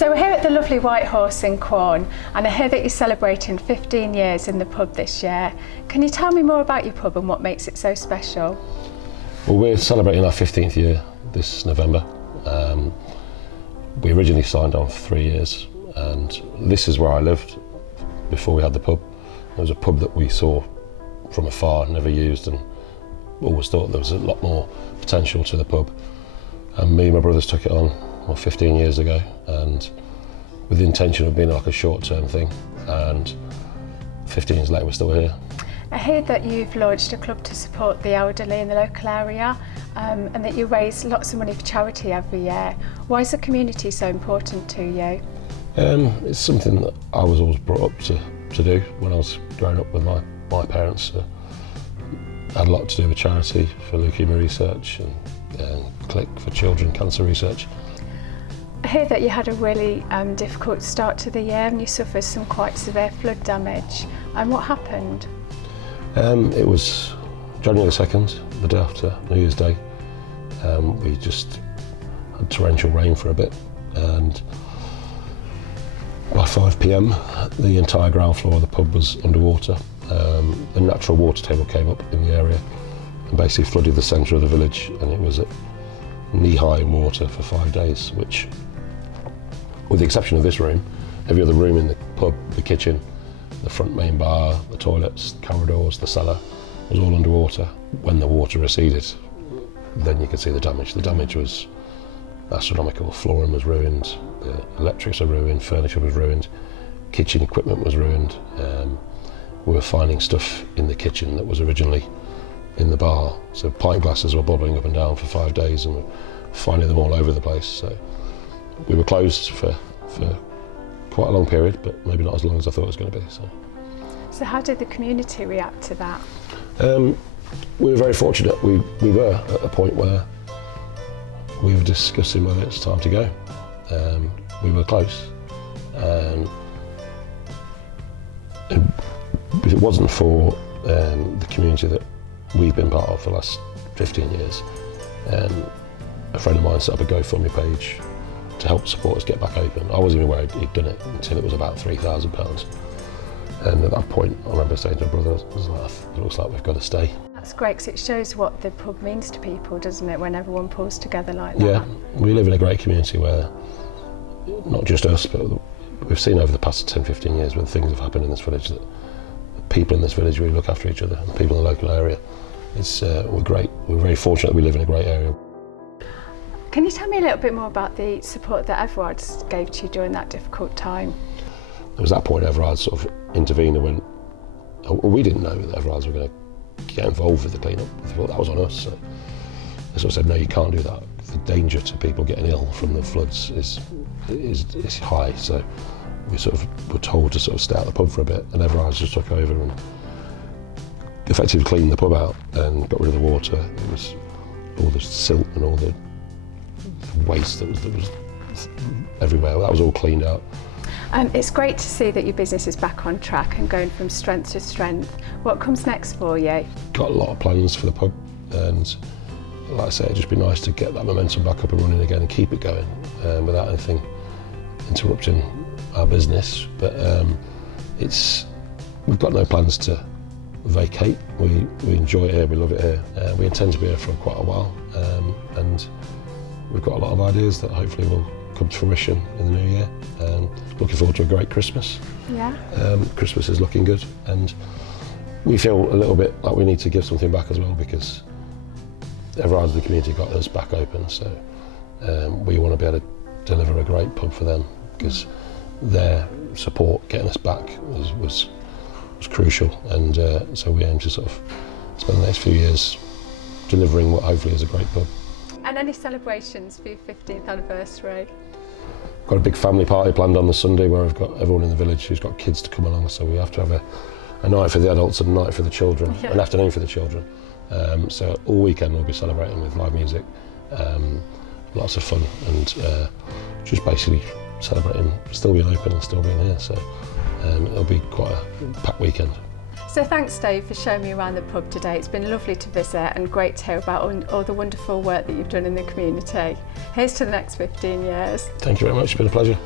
So we're here at the lovely White Horse in Quorn, and I hear that you're celebrating 15 years in the pub this year. Can you tell me more about your pub and what makes it so special? Well, we're celebrating our 15th year this November. We originally signed on for 3 years, and this is where I lived before we had the pub. It was a pub that we saw from afar, never used, and always thought there was a lot more potential to the pub. And me and my brothers took it on 15 years ago, and with the intention of being like a short-term thing, and 15 years later we're still here. I hear that you've launched a club to support the elderly in the local area, and that you raise lots of money for charity every year. Why is the community so important to you? It's something that I was always brought up to do when I was growing up with my parents. Had a lot to do with charity for leukemia research and Click for children cancer research. I hear that you had a really difficult start to the year and you suffered some quite severe flood damage. And what happened? It was January the 2nd, the day after New Year's Day. We just had torrential rain for a bit, and by 5 p.m. the entire ground floor of the pub was underwater. The natural water table came up in the area and basically flooded the centre of the village, and it was at knee-high in water for 5 days, which, with the exception of this room, every other room in the pub, the kitchen, the front main bar, the toilets, the corridors, the cellar, was all underwater. When the water receded, then you could see the damage. The damage was astronomical. Flooring was ruined, the electrics were ruined, furniture was ruined, kitchen equipment was ruined. We were finding stuff in the kitchen that was originally in the bar. So pint glasses were bobbling up and down for 5 days, and we were finding them all over the place. So we were closed for quite a long period, but maybe not as long as I thought it was going to be. So how did the community react to that? We were very fortunate. We were at a point where we were discussing whether it's time to go. We were close. If it wasn't for the community that we've been part of for the last 15 years, a friend of mine set up a GoFundMe page to help support us get back open. I wasn't even aware he'd done it until it was about £3,000. And at that point, I remember saying to my brother, it looks like we've got to stay. That's great, because it shows what the pub means to people, doesn't it, when everyone pulls together like that? Yeah, we live in a great community where, not just us, but we've seen over the past 10, 15 years when things have happened in this village, that the people in this village really look after each other, and people in the local area. We're great. We're very fortunate that we live in a great area. Can you tell me a little bit more about the support that Everards gave to you during that difficult time? There was that point Everards sort of intervened and went, we didn't know that Everards were going to get involved with the clean-up. We thought that was on us. So they sort of said, no, you can't do that. The danger to people getting ill from the floods is high. So we sort of were told to sort of stay out the pub for a bit, and Everards just took over and effectively cleaned the pub out and got rid of the water. It was all the silt and all the waste that was everywhere. That was all cleaned out. It's great to see that your business is back on track and going from strength to strength. What comes next for you? Got a lot of plans for the pub, and like I say, it'd just be nice to get that momentum back up and running again and keep it going without anything interrupting our business. But we've got no plans to vacate. We enjoy it here, we love it here. We intend to be here for quite a while, and we've got a lot of ideas that hopefully will come to fruition in the new year. Looking forward to a great Christmas. Yeah. Christmas is looking good, and we feel a little bit like we need to give something back as well, because Everards, the community, got us back open, so we want to be able to deliver a great pub for them, because their support getting us back was crucial, and so we aim to sort of spend the next few years delivering what hopefully is a great pub. And any celebrations for your 15th anniversary? Got a big family party planned on the Sunday where we've got everyone in the village who's got kids to come along, so we have to have a night for the adults and a night for the children, yeah. An afternoon for the children. So all weekend we'll be celebrating with live music, lots of fun, and just basically celebrating still being open and still being here, so it'll be quite a packed weekend. So thanks, Dave, for showing me around the pub today. It's been lovely to visit and great to hear about all the wonderful work that you've done in the community. Here's to the next 15 years. Thank you very much, it's been a pleasure.